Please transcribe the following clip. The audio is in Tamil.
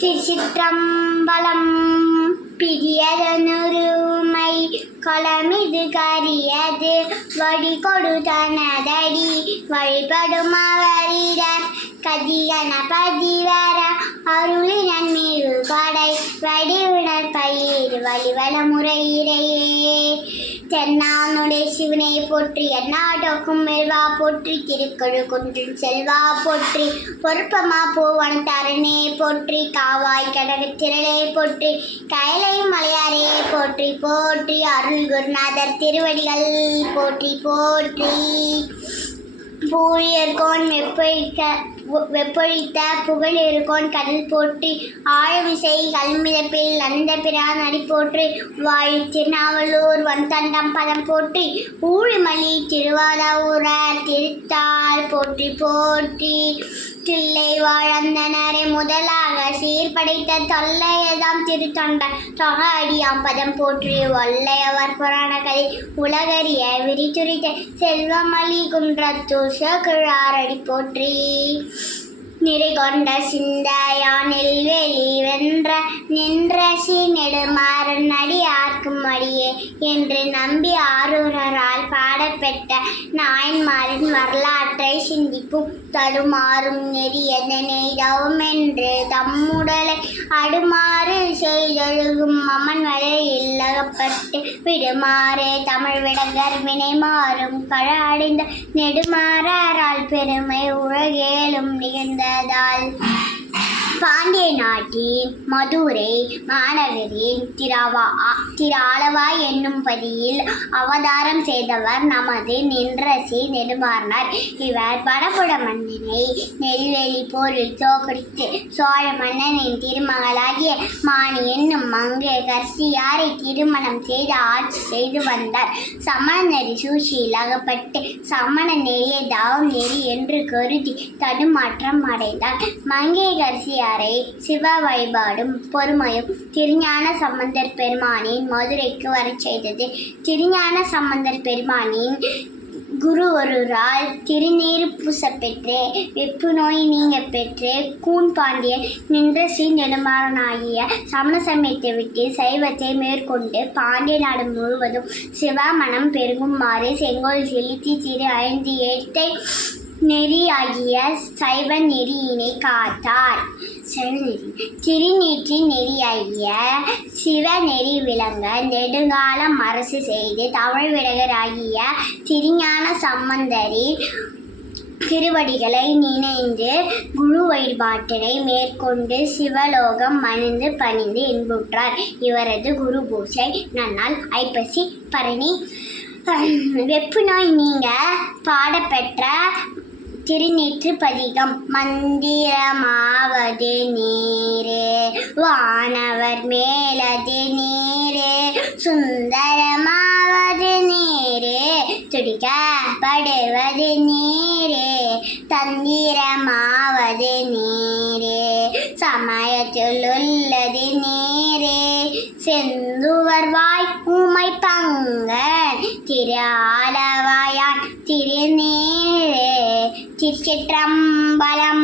திருச்சிற்றம்பலம் பிரியதனுருமை களமிது கரியது. வடி கொடுத்தனதடி வழிபடும் அவரிடர் கதிகணபதி பதிவர அருளினன் மீது படை வடிவுணர் பயிர் வழிவள முறையிடையே தென்னானுடைய சிவனை போற்றி எந்நாட்டோக்கும் மெல்வா போற்றி திருக்கழு குன்றின் செல்வா போற்றி பொறுப்பமா பூவன தரணே போற்றி காவாய் கடக திரளே போற்றி கயலை மலையாரே போற்றி போற்றி அருள் குருநாதர் திருவடிகள் போற்றி போற்றி. பூழியர்கோன் வெப்பழித்த வெப்பொழித்த புகழ் இருக்கோன் கடல் போற்றி ஆழவிசை கல்மிழப்பில் நந்த பிரான் அடி போற்றி வாய் திருநாவலூர் வந்தண்டம் பதம் போற்றி ஊழிமலி திருவாதூரர் திருத்தாள் போற்றி போற்றி. தில்லை வாழந்தனரை முதலாக சீர்படைத்த தொல்லையதாம் திருத்தொண்ட தொகாடியாம் பதம் போற்றி ஒல்லையவர் புராண கதை உலகறிய விரித்துரித்த செல்வமலி குன்றத்து கிழாரடி போற்றி. நிறை கொண்ட சிந்தையானில் வெளி வென்ற நின்ற நெடுமாறன் அடியார்க்கும் அடியே என்று நம்பி ஆரூரரால் பாடப்பெற்ற நாயன்மாரின் வரலாற்றை சிந்திப்பும் தடுமாறும் நெறி எதனை என்று தம்முடலை அடுமாறு செய்தொழுகும் அமன் வரை இல்லகப்பட்டு விடுமாறே. தமிழ் விடகர் வினை மாறும் கழ அடைந்த நெடுமாறால் பெருமை உலகேலும் நிகழ்ந்ததால் பாண்டிய நாட்டின் மதுரை மாநகரின் திராவா திராளவா என்னும் பதியில் அவதாரம் செய்தவர் நமது நின்றசி நெடுமாறனார். இவர் படபுட மன்னனை நெல்வேலி போரில் தோற்கடித்து சோழ மன்னனின் திருமகளாகிய மாணி என்னும் மங்கை கர்சியாரை திருமணம் செய்து ஆட்சி செய்து வந்தார். சமண நெறி சூழ்ச்சியில் அகப்பட்டு சமண நெறியை தாவம் நெறி என்று கருதி தடுமாற்றம் அடைந்தார். மங்கை கர்சியாரை சிவ வழிபாடும் பொறுமையும் திருஞான சம்பந்தர் பெருமானின் மதுரைக்கு வரச் செய்தது. திருஞான சம்பந்தர் பெருமானின் குரு ஒருவரால் திருநீர் பூசப்பெற்று வெப்பு நோய் நீங்க பெற்று கூன் பாண்டியன் நின்ற ஸ்ரீ நெடுமாறனாகிய சமண சமயத்தை விட்டு சைவத்தை மேற்கொண்டு பாண்டிய நாடு முழுவதும் சிவமணம் பெருகுமாறு செங்கோல் செலுத்தி திரு ஐந்து ஏட்டை நெறியாகிய சைவ நெறியினை காத்தார். சிவநெறி திருநீற்றி நெறியாகிய சிவநெறி விளங்க நெடுங்காலம் அரசு செய்து தமிழ் விடகராகிய திருஞான சம்பந்தரின் திருவடிகளை நினைந்து குரு வழிபாட்டினை மேற்கொண்டு சிவலோகம் மணிந்து பணிந்து இன்புற்றார். இவரது குரு பூசை நன்னால் ஐப்பசி பரணி. வெப்பு நோய் நீங்க பாடப்பெற்ற திருநீற்று பதிகம். மந்திரமாவது நீரே வானவர் மேலது நீரே சுந்தரமாவது நீரே துடிக்கப்படுவது நீரே தந்திரமாவது நீரே சமயத்தில் உள்ளது நீரே செந்துவர் வாய் உமை பங்கன் திரா திருச்சிற்றம்பலம்